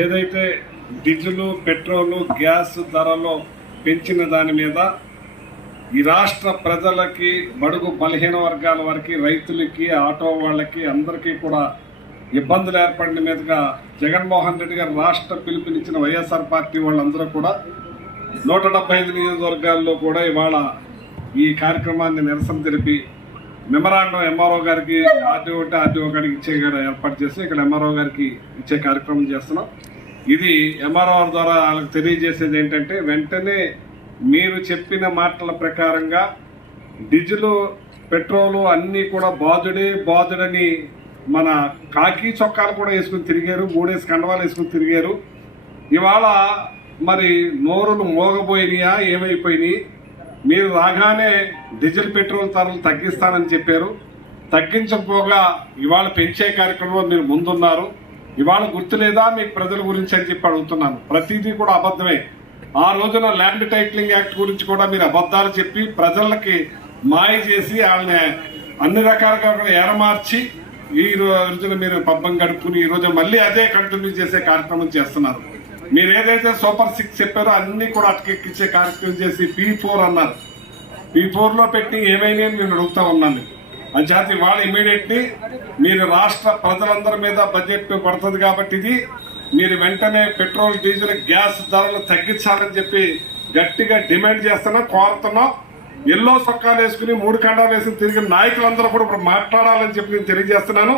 ఏదైతే diesel petrol gas ధరలు పెంచిన దాని మీద ఈ రాష్ట్ర ప్రజలకి బడుగు బలహీన వర్గాల వారికి రైతులకి ఆటో వాళ్ళకి అందరికీ కూడా ఇబ్బందులు ఏర్పడిన మీదుగా జగన్మోహన్ రెడ్డి గారు రాష్ట్ర పిలుపునిచ్చిన వైఎస్ఆర్ పార్టీ వాళ్ళందరూ కూడా 175 నియోజకవర్గాల్లో కూడా ఇవాళ ఈ కార్యక్రమాన్ని నిరసన తెలిపి మెమరాండం ఎంఆర్ఓ గారికి ఆర్డీఓ గారికి ఇచ్చే ఏర్పాటు చేసి ఇక్కడ ఎంఆర్ఓ గారికి ఇచ్చే కార్యక్రమం చేస్తున్నాం. ఇది ఎంఆర్ఓ ద్వారా వాళ్ళకి తెలియజేసేది ఏంటంటే వెంటనే మీరు చెప్పిన మాటల ప్రకారంగా డీజిల్ పెట్రోలు అన్నీ కూడా బాదుడని మన కాకి చొక్కాలు కూడా వేసుకుని తిరిగారు, 3 కండవాలు వేసుకుని తిరిగారు. ఇవాళ మరి నోరులు మోగబోయినాయా ఏమైపోయినాయి? మీరు రాగానే డీజిల్ పెట్రోల్ ధరలు తగ్గిస్తానని చెప్పారు, తగ్గించకపోగా ఇవాళ పెంచే కార్యక్రమంలో మీరు ముందున్నారు. ఇవాళ గుర్తులేదా మీకు ప్రజల గురించి అని చెప్పి అడుగుతున్నాను. ప్రతిదీ కూడా అబద్ధమే. ఆ రోజున ల్యాండ్ టైటిలింగ్ యాక్ట్ గురించి కూడా మీరు అబద్ధాలు చెప్పి ప్రజలకి మాయ చేసి వాళ్ళని అన్ని రకాలుగా కూడా ఏరమార్చి ఈ రోజున మీరు పబ్బం గడుపుకుని ఈ రోజు మళ్ళీ అదే కంటిన్యూ చేసే కార్యక్రమం చేస్తున్నారు. మీరు ఏదైతే సూపర్ 6 చెప్పారో అన్ని కూడా అటకెక్కించే కార్యక్రమం చేసి P4 అన్నారు. P4లో పెట్టి ఏమైనా నేను అడుగుతా ఉన్నాను. అంచేత ఇవాళ ఇమీడియట్లీ మీరు రాష్ట్ర ప్రజలందరి మీద బడ్జెట్ పడుతుంది కాబట్టి ఇది మీరు వెంటనే పెట్రోల్ డీజిల్ గ్యాస్ ధరలు తగ్గించాలని చెప్పి గట్టిగా డిమాండ్ చేస్తున్నా, కోరుతున్నాం. ఎల్లో సొక్కాలు వేసుకుని 3 కండాలు వేసుకుని తిరిగిన నాయకులందరూ కూడా ఇప్పుడు మాట్లాడాలని చెప్పి నేను తెలియజేస్తున్నాను.